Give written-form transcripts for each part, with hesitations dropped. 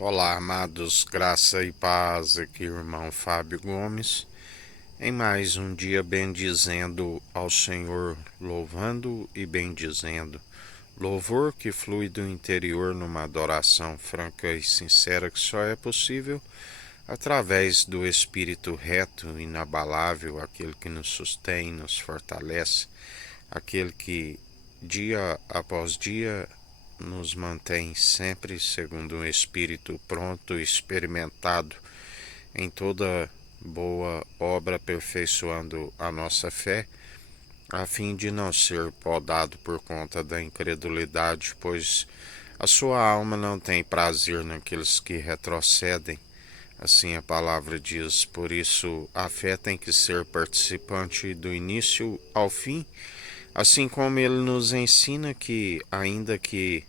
Olá, amados, graça e paz, aqui irmão Fábio Gomes, em mais um dia bendizendo ao Senhor, louvando e bendizendo. Louvor que flui do interior numa adoração franca e sincera que só é possível através do Espírito reto, inabalável, aquele que nos sustém, nos fortalece, aquele que dia após dia nos mantém sempre segundo um espírito pronto e experimentado em toda boa obra, aperfeiçoando a nossa fé, a fim de não ser podado por conta da incredulidade, pois a sua alma não tem prazer naqueles que retrocedem. Assim a palavra diz, por isso a fé tem que ser participante do início ao fim, assim como ele nos ensina que, ainda que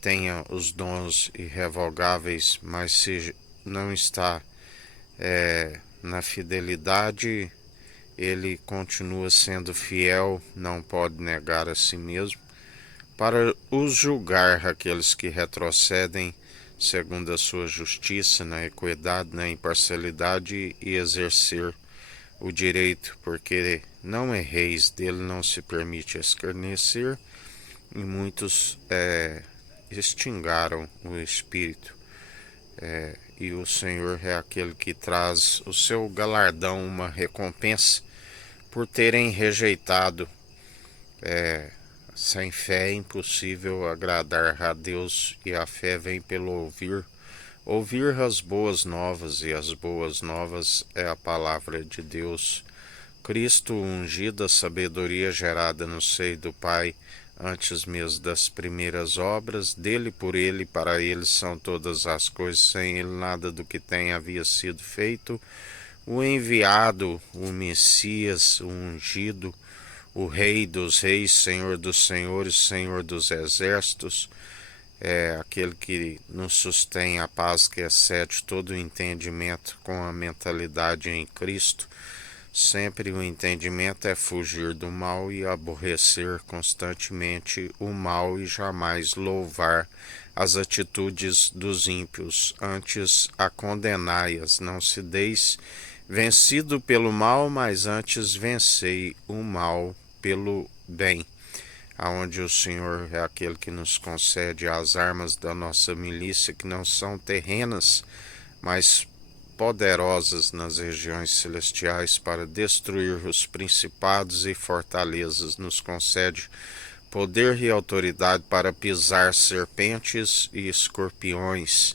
tenha os dons irrevogáveis, mas se não está na fidelidade, ele continua sendo fiel, não pode negar a si mesmo, para os julgar aqueles que retrocedem segundo a sua justiça, na equidade, na imparcialidade e exercer o direito, porque não erreis, dele não se permite escarnecer, e muitos extingaram o espírito. E o Senhor é aquele que traz o seu galardão, uma recompensa, por terem rejeitado. Sem fé é impossível agradar a Deus, e a fé vem pelo ouvir. Ouvir as boas novas, e as boas novas é a palavra de Deus. Cristo ungido, a sabedoria gerada no seio do Pai, antes mesmo das primeiras obras, dele, por ele, para ele são todas as coisas, sem ele nada do que tem havia sido feito, o enviado, o Messias, o ungido, o Rei dos reis, Senhor dos senhores, Senhor dos exércitos, é aquele que nos sustém a paz que excede todo o entendimento com a mentalidade em Cristo. Sempre o entendimento é fugir do mal e aborrecer constantemente o mal e jamais louvar as atitudes dos ímpios, antes a condenai-as. Não se deis vencido pelo mal, mas antes vencei o mal pelo bem. Aonde o Senhor é aquele que nos concede as armas da nossa milícia, que não são terrenas, mas poderosas nas regiões celestiais para destruir os principados e fortalezas, nos concede poder e autoridade para pisar serpentes e escorpiões,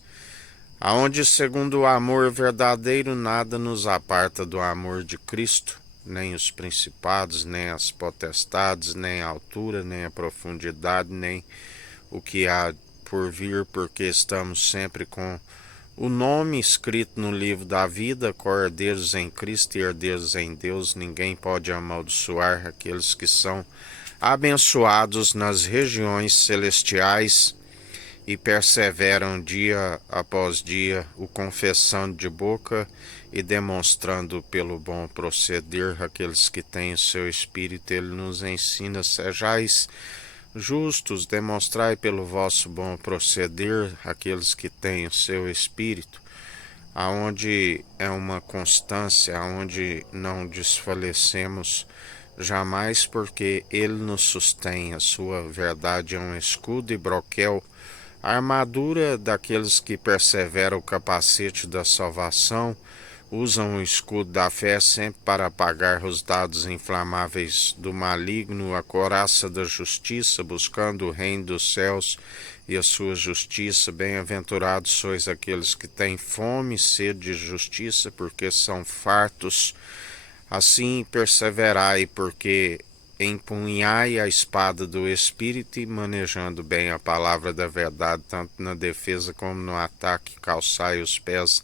aonde, segundo o amor verdadeiro, nada nos aparta do amor de Cristo, nem os principados, nem as potestades, nem a altura, nem a profundidade, nem o que há por vir, porque estamos sempre com o nome escrito no livro da vida, cordeiros em Cristo e herdeiros em Deus. Ninguém pode amaldiçoar aqueles que são abençoados nas regiões celestiais e perseveram dia após dia, o confessando de boca e demonstrando pelo bom proceder aqueles que têm o seu espírito. Ele nos ensina: sejais justos, demonstrai pelo vosso bom proceder aqueles que têm o seu espírito, aonde é uma constância, aonde não desfalecemos jamais, porque ele nos sustém. A sua verdade é um escudo e broquel, a armadura daqueles que perseveram, o capacete da salvação, usam o escudo da fé sempre para apagar os dados inflamáveis do maligno, a couraça da justiça, buscando o reino dos céus e a sua justiça. Bem-aventurados sois aqueles que têm fome e sede de justiça, porque são fartos. Assim perseverai, porque empunhai a espada do Espírito e, manejando bem a palavra da verdade, tanto na defesa como no ataque, calçai os pés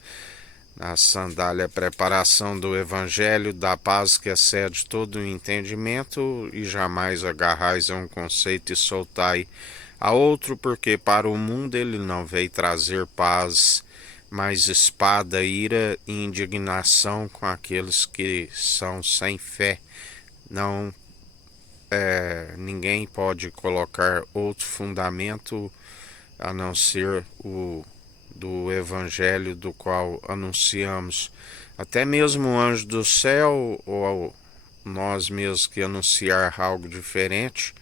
na sandália, a preparação do Evangelho da paz que excede todo o entendimento, e jamais agarrais a um conceito e soltai a outro, porque para o mundo ele não veio trazer paz, mas espada, ira e indignação com aqueles que são sem fé. Não, ninguém pode colocar outro fundamento a não ser o do Evangelho do qual anunciamos. Até mesmo o anjo do céu ou nós mesmos que anunciar algo diferente,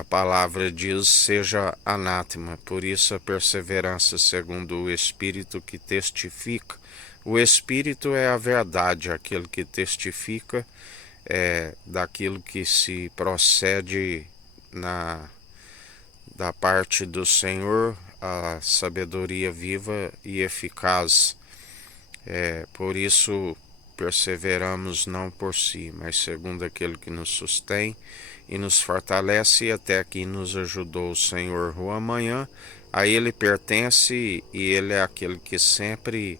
a palavra diz seja anátema. Por isso a perseverança segundo o Espírito que testifica. O Espírito é a verdade, aquele que testifica daquilo que se procede da parte do Senhor, a sabedoria viva e eficaz. Por isso perseveramos não por si, mas segundo aquele que nos sustém e nos fortalece, até que nos ajudou o Senhor. O amanhã a Ele pertence e Ele é aquele que sempre,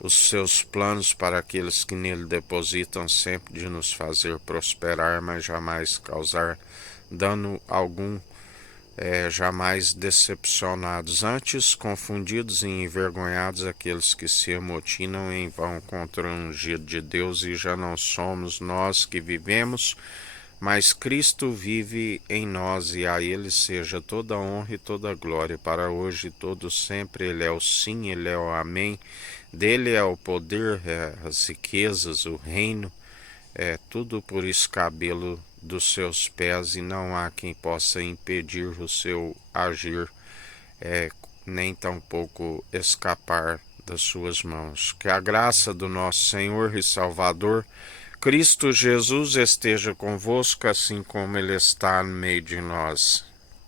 os seus planos para aqueles que nele depositam, sempre de nos fazer prosperar, mas jamais causar dano algum, jamais decepcionados, antes confundidos e envergonhados aqueles que se amotinam em vão contra o ungido de Deus, e já não somos nós que vivemos, mas Cristo vive em nós, e a Ele seja toda a honra e toda a glória para hoje e todo sempre. Ele é o sim, Ele é o amém, dele é o poder, as riquezas, o reino, tudo por escabelo dos seus pés, e não há quem possa impedir o seu agir, nem tampouco escapar das suas mãos. Que a graça do nosso Senhor e Salvador Cristo Jesus esteja convosco, assim como Ele está no meio de nós.